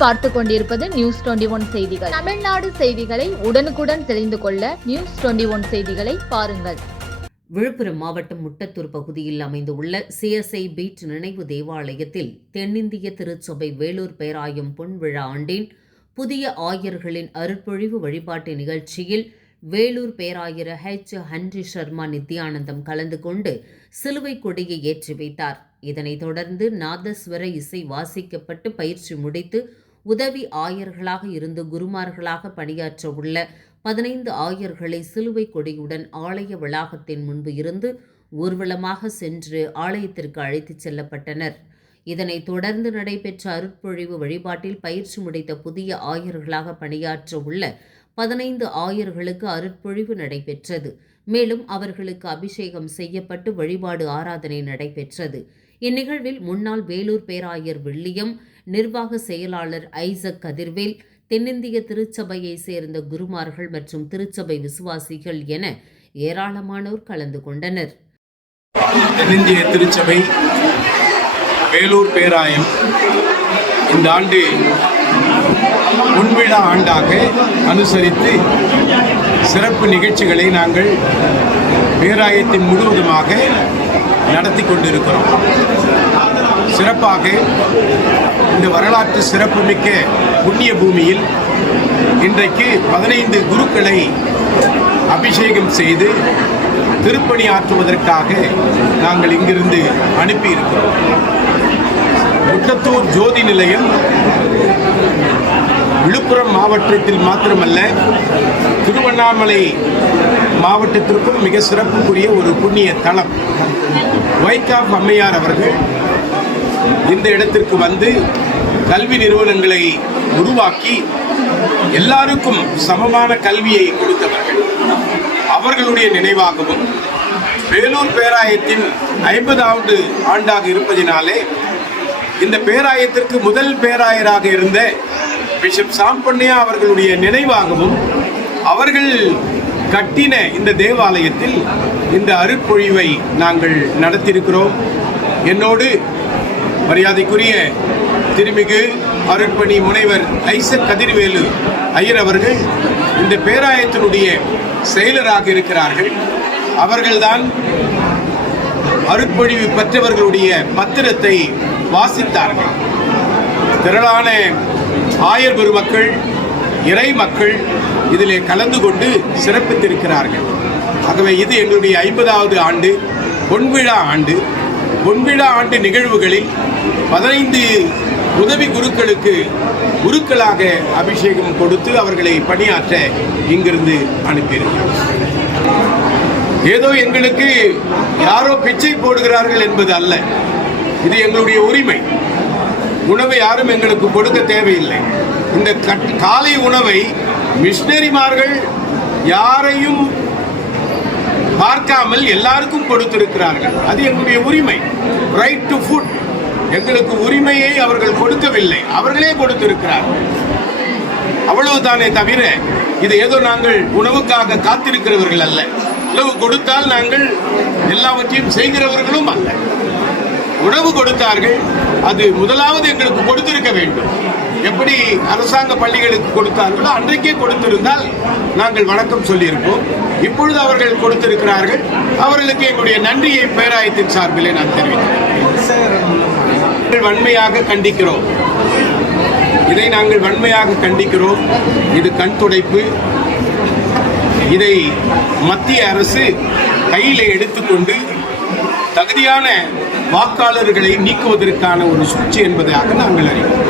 பார்த்து கொண்டிருப்பது news twenty one செய்திகள். தமிழ்நாடு செய்திகளை உடனுக்குடன் தெரிந்து கொள்ள நியூஸ் டுவெண்டி ஒன் செய்திகளை பாருங்கள். விழுப்புரம் மாவட்டம் முட்டத்தூர் பகுதியில் அமைந்துள்ள சிஎஸ்ஐ பீட் நினைவு தேவாலயத்தில் தென்னிந்திய திருச்சபை வேலூர் பேராயம் பொன்விழா ஆண்டின் புதிய ஆயர்களின் அருட்பொழிவு வழிபாட்டு நிகழ்ச்சியில் வேலூர் பேராயர் ஹெச் ஹன்றி சர்மா நித்யானந்தம் கலந்து கொண்டு சிலுவை கொடியை ஏற்றி வைத்தார். இதனைத் தொடர்ந்து நாதஸ்வர இசை வாசிக்கப்பட்டு பயிற்சி முடித்து உதவி ஆயர்களாக இருந்து குருமார்களாக பணியாற்ற உள்ள பதினைந்து ஆயர்களை சிலுவை கொடியுடன் ஆலய வளாகத்தின் முன்பு இருந்து ஊர்வலமாக சென்று ஆலயத்திற்கு அழைத்துச் செல்லப்பட்டனர். இதனைத் தொடர்ந்து நடைபெற்ற அருட்பொழிவு வழிபாட்டில் பயிற்சி முடித்த புதிய ஆயர்களாக பணியாற்ற உள்ள பதினைந்து ஆயர்களுக்கு அருட்பொழிவு நடைபெற்றது. மேலும் அவர்களுக்கு அபிஷேகம் செய்யப்பட்டு வழிபாடு ஆராதனை நடைபெற்றது. இந்நிகழ்வில் முன்னாள் வேலூர் பேராயர் வில்லியம் நிர்வாக செயலாளர் ஐசக் கதிர்வேல் தென்னிந்திய திருச்சபையை சேர்ந்த குருமார்கள் மற்றும் திருச்சபை விசுவாசிகள் என ஏராளமானோர் கலந்து கொண்டனர். தென்னிந்திய திருச்சபை வேலூர் பேராயம் இந்த ஆண்டு முன்விழா ஆண்டாக அனுசரித்து சிறப்பு நிகழ்ச்சிகளை நாங்கள் பேராயத்தின் முழுவதுமாக நடத்தி கொண்டிருக்கிறோம். சிறப்பாக இந்த வரலாற்று சிறப்புமிக்க புண்ணிய பூமியில் இன்றைக்கு பதினைந்து குருக்களை அபிஷேகம் செய்து திருப்பணி ஆற்றுவதற்காக நாங்கள் இங்கிருந்து அனுப்பியிருக்கிறோம். முட்டத்தூர் ஜோதி நிலையம் விழுப்புரம் மாவட்டத்தில் மாத்திரமல்ல திருவண்ணாமலை மாவட்டத்திற்கும் மிக சிறப்புக்குரிய ஒரு புண்ணிய தலம். வைகாப் அம்மையார் அவர்கள் இந்த இடத்திற்கு வந்து கல்வி நிறுவனங்களை உருவாக்கி எல்லாருக்கும் சமமான கல்வியை கொடுத்தவர்கள். அவர்களுடைய நினைவாகவும் வேலூர் பேராயத்தின் ஐம்பதாவது ஆண்டாக இருப்பதினாலே இந்த பேராயத்திற்கு முதல் பேராயராக இருந்த பிஷப் சாம்பண்ணியா அவர்களுடைய நினைவாகவும் அவர்கள் கட்டின இந்த தேவாலயத்தில் இந்த அருட்பொழிவை நாங்கள் நடத்தியிருக்கிறோம். என்னோடு மரியாதைக்குரிய திருமிகு அருட்பணி முனைவர் ஐசக் கதிர்வேலு ஐயர் அவர்கள் இந்த பேராயத்தினுடைய செயலராக இருக்கிறார்கள். அவர்கள்தான் அருட்பொழிவு பெற்றவர்களுடைய பத்திரத்தை வாசித்தார்கள். திரளான ஆயர் பெருமக்கள் இறை மக்கள் இதிலே கலந்து கொண்டு சிறப்பித்திருக்கிறார்கள். ஆகவே இது எங்களுடைய ஐம்பதாவது ஆண்டு பொன்விழா ஆண்டு. பொன்விழா ஆண்டு நிகழ்வுகளில் பதினைந்து உதவி குருக்களுக்கு குருக்களாக அபிஷேகம் கொடுத்து அவர்களை பணியாற்ற இங்கிருந்து அனுப்பியிருக்கிறார். ஏதோ எங்களுக்கு யாரோ பிச்சை போடுகிறார்கள் என்பது அல்ல. இது எங்களுடைய உரிமை. உணவை யாரும் எங்களுக்கு கொடுக்க தேவையில்லை. இந்த கட்- காலை உணவை மிஷினரிமார்கள் யாரையும் பார்க்காமல் எல்லாருக்கும் கொடுத்திருக்கிறார்கள். அது எங்களுடைய உரிமை. ரைட் டு ஃபுட் எங்களுக்கு உரிமையை அவர்கள் கொடுக்கவில்லை. அவர்களே கொடுத்திருக்கிறார்கள் அவ்வளவுதானே தவிர இது ஏதோ நாங்கள் உணவுக்காக காத்திருக்கிறவர்கள் அல்ல. உணவு கொடுத்தால் நாங்கள் எல்லாவற்றையும் செய்கிறவர்களும் அல்ல. உணவு கொடுத்தார்கள் அது முதலாவது எங்களுக்கு கொடுத்திருக்க வேண்டும். எப்படி அரசாங்க பள்ளிகளுக்கு கொடுத்தார்களோ அன்றைக்கே கொடுத்திருந்தால் நாங்கள் வணக்கம் சொல்லியிருப்போம். இப்பொழுது அவர்கள் கொடுத்திருக்கிறார்கள். அவர்களுக்கு எங்களுடைய நன்றியை பேராயத்தின் சார்பிலே நான் தெரிவிக்கிறேன். வன்மையாக கண்டிக்கிறோம். இதை நாங்கள் வன்மையாக கண்டிக்கிறோம். இது கண் துடைப்பு. இதை மத்திய அரசு கையிலே எடுத்துக்கொண்டு தகுதியான வாக்காளர்களை நீக்குவதற்கான ஒரு சூழ்ச்சி என்பதாக நாங்கள் அறிவோம்.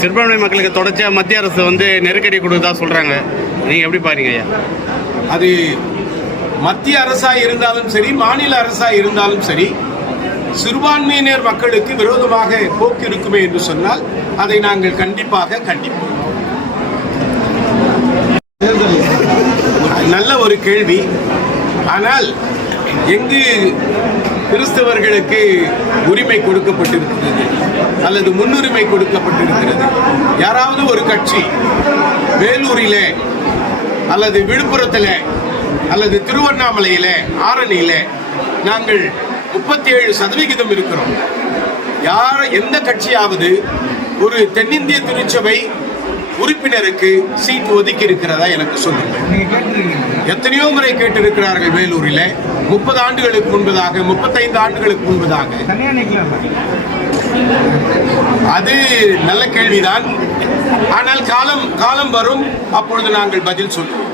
சிறுபான்மை மக்களுக்கு தொடர்ச்சியாக மத்திய அரசு வந்து நெருக்கடி கொடுத்ததா சொல்கிறாங்க நீங்கள் எப்படி பாருங்க ஐயா? அது மத்திய அரசா இருந்தாலும் சரி மாநில அரசா இருந்தாலும் சரி சிறுபான்மையினர் மக்களுக்கு விரோதமாக போக்கு இருக்குமே என்று சொன்னால் அதை நாங்கள் கண்டிப்பாக கண்டிப்போம். நல்ல ஒரு கேள்வி. ஆனால் எங்கு கிறிஸ்தவர்களுக்கு உரிமை கொடுக்கப்பட்டிருக்கிறது அல்லது முன்னுரிமை கொடுக்கப்பட்டிருக்கிறது? யாராவது ஒரு கட்சி வேலூரிலே அல்லது விழுப்புரத்தில் அல்லது திருவண்ணாமலையில் ஆரணியில் நாங்கள் முப்பத்தி ஏழு சதவிகிதம் இருக்கிறோம். யார் எந்த கட்சியாவது ஒரு தென்னிந்திய திருச்சபை உறுப்பினருக்கு சீட் ஒதுக்கி இருக்கிறதா எனக்கு சொல்லுங்கள். எத்தனையோ முறை கேட்டிருக்கிறார்கள் வேலூரில். முப்பது ஆண்டுகளுக்கு முன்பதாக முப்பத்தைந்து ஆண்டுகளுக்கு முன்பதாக. அது நல்ல கேள்விதான். ஆனால் காலம் காலம் வரும். அப்பொழுது நாங்கள் பதில் சொல்லுவோம்